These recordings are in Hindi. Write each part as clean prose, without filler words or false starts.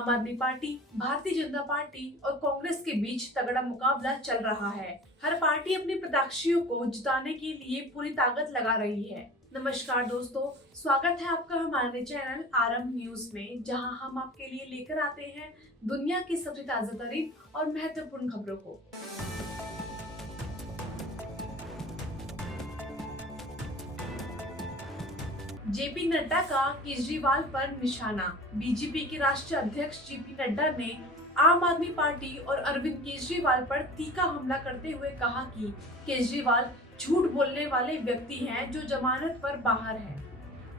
आम आदमी पार्टी, भारतीय जनता पार्टी और कांग्रेस के बीच तगड़ा मुकाबला चल रहा है। हर पार्टी अपने प्रत्याशियों को जिताने के लिए पूरी ताकत लगा रही है। नमस्कार दोस्तों, स्वागत है आपका हमारे चैनल आरंभ न्यूज में, जहां हम आपके लिए लेकर आते हैं दुनिया की सबसे ताजा तरीन और महत्वपूर्ण खबरों को। जेपी नड्डा का केजरीवाल पर निशाना। बीजेपी के राष्ट्रीय अध्यक्ष जेपी नड्डा ने आम आदमी पार्टी और अरविंद केजरीवाल पर तीखा हमला करते हुए कहा कि केजरीवाल झूठ बोलने वाले व्यक्ति हैं जो जमानत पर बाहर हैं।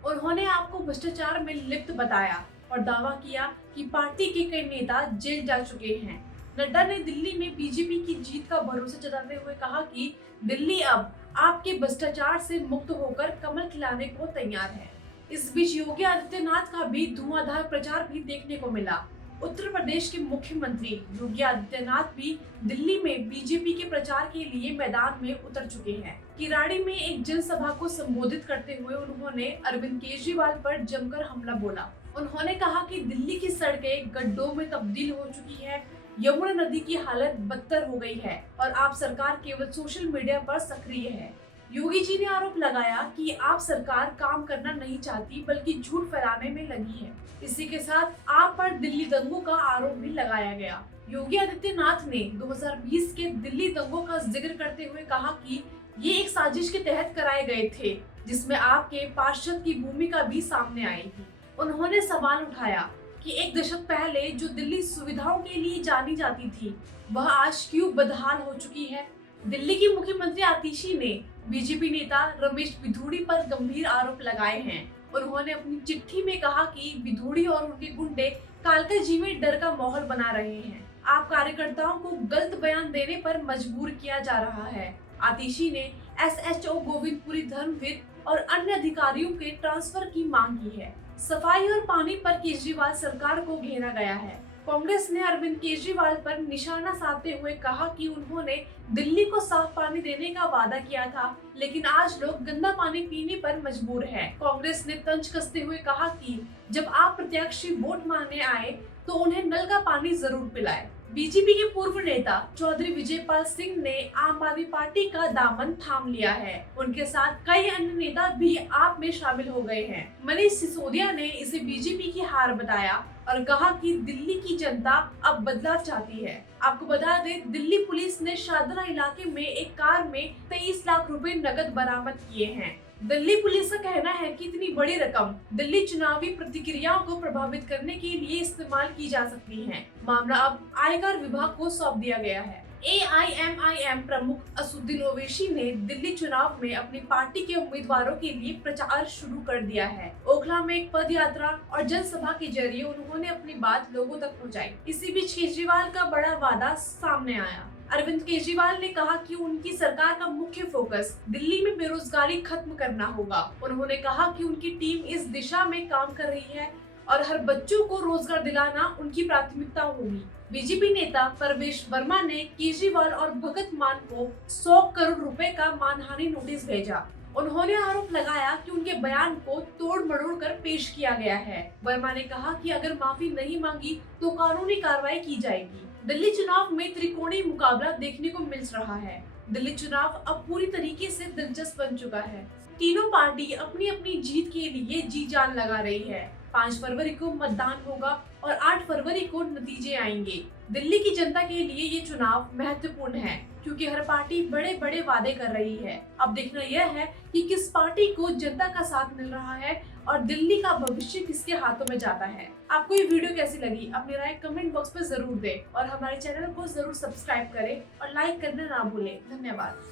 उन्होंने आपको भ्रष्टाचार में लिप्त बताया और दावा किया कि पार्टी के कई नेता जेल जा चुके हैं। नड्डा ने दिल्ली में बीजेपी की जीत का भरोसा जताते हुए कहा कि दिल्ली अब आपके भ्रष्टाचार से मुक्त होकर कमल खिलाने को तैयार है। इस बीच योगी आदित्यनाथ का भी धुआंधार प्रचार भी देखने को मिला। उत्तर प्रदेश के मुख्यमंत्री योगी आदित्यनाथ भी दिल्ली में बीजेपी के प्रचार के लिए मैदान में उतर चुके हैं। किराड़ी में एक जनसभा को संबोधित करते हुए उन्होंने अरविंद केजरीवाल पर जमकर हमला बोला। उन्होंने कहा कि दिल्ली की सड़कें गड्ढों में तब्दील हो चुकी है, यमुना नदी की हालत बदतर हो गई है और आप सरकार केवल सोशल मीडिया पर सक्रिय है। योगी जी ने आरोप लगाया कि आप सरकार काम करना नहीं चाहती बल्कि झूठ फैलाने में लगी है। इसी के साथ आप पर दिल्ली दंगों का आरोप भी लगाया गया। योगी आदित्यनाथ ने 2020 के दिल्ली दंगों का जिक्र करते हुए कहा कि ये एक साजिश के तहत कराए गए थे, जिसमें आपके पार्षद की भूमिका भी सामने आई थी। उन्होंने सवाल उठाया कि एक दशक पहले जो दिल्ली सुविधाओं के लिए जानी जाती थी, वह आज क्यों बदहाल हो चुकी है। दिल्ली की मुख्यमंत्री आतिशी ने बीजेपी नेता रमेश बिधूड़ी पर गंभीर आरोप लगाए हैं। उन्होंने अपनी चिट्ठी में कहा कि बिधूड़ी और उनके गुंडे कालकाजी में डर का माहौल बना रहे हैं। आप कार्यकर्ताओं को गलत बयान देने पर मजबूर किया जा रहा है। आतिशी ने SHO गोविंदपुरी, धर्मवीर और अन्य अधिकारियों के ट्रांसफर की मांग की है। सफाई और पानी पर केजरीवाल सरकार को घेरा गया है। कांग्रेस ने अरविंद केजरीवाल पर निशाना साधते हुए कहा कि उन्होंने दिल्ली को साफ पानी देने का वादा किया था, लेकिन आज लोग गंदा पानी पीने पर मजबूर हैं। कांग्रेस ने तंज कसते हुए कहा कि जब आप प्रत्याशी वोट मांगने आए तो उन्हें नल का पानी जरूर पिलाएं। बीजेपी के पूर्व नेता चौधरी विजयपाल सिंह ने आम आदमी पार्टी का दामन थाम लिया है। उनके साथ कई अन्य नेता भी आप में शामिल हो गए हैं। मनीष सिसोदिया ने इसे बीजेपी की हार बताया और कहा कि दिल्ली की जनता अब बदलाव चाहती है। आपको बता दें, दिल्ली पुलिस ने शाहदरा इलाके में एक कार में 23 लाख रुपए नकद बरामद किए हैं। दिल्ली पुलिस का कहना है कि इतनी बड़ी रकम दिल्ली चुनावी प्रतिक्रियाओं को प्रभावित करने के लिए इस्तेमाल की जा सकती है। मामला अब आयकर विभाग को सौंप दिया गया है। AIMIM प्रमुख असुद्दीन ओवैसी ने दिल्ली चुनाव में अपनी पार्टी के उम्मीदवारों के लिए प्रचार शुरू कर दिया है। ओखला में एक पद यात्रा और जनसभा के जरिए उन्होंने अपनी बात लोगों तक पहुंचाई। इसी बीच केजरीवाल का बड़ा वादा सामने आया। अरविंद केजरीवाल ने कहा कि उनकी सरकार का मुख्य फोकस दिल्ली में बेरोजगारी खत्म करना होगा। उन्होंने कहा कि उनकी टीम इस दिशा में काम कर रही है और हर बच्चों को रोजगार दिलाना उनकी प्राथमिकता होगी। बीजेपी नेता परवेश वर्मा ने केजरीवाल और भगत मान को 100 करोड़ रुपए का मानहानि नोटिस भेजा। उन्होंने आरोप लगाया कि उनके बयान को तोड़ मरोड़ कर पेश किया गया है। वर्मा ने कहा कि अगर माफी नहीं मांगी तो कानूनी कार्रवाई की जाएगी। दिल्ली चुनाव में त्रिकोणीय मुकाबला देखने को मिल रहा है। दिल्ली चुनाव अब पूरी तरीके से दिलचस्प बन चुका है। तीनों पार्टी अपनी अपनी जीत के लिए जी जान लगा रही है। 5 फरवरी को मतदान होगा और 8 फरवरी को नतीजे आएंगे। दिल्ली की जनता के लिए ये चुनाव महत्वपूर्ण है, क्योंकि हर पार्टी बड़े बड़े वादे कर रही है। अब देखना यह है कि किस पार्टी को जनता का साथ मिल रहा है और दिल्ली का भविष्य किसके हाथों में जाता है। आपको ये वीडियो कैसी लगी, अपनी राय कमेंट बॉक्स में जरूर दें और हमारे चैनल को जरूर सब्सक्राइब करें और लाइक करना ना भूलें। धन्यवाद।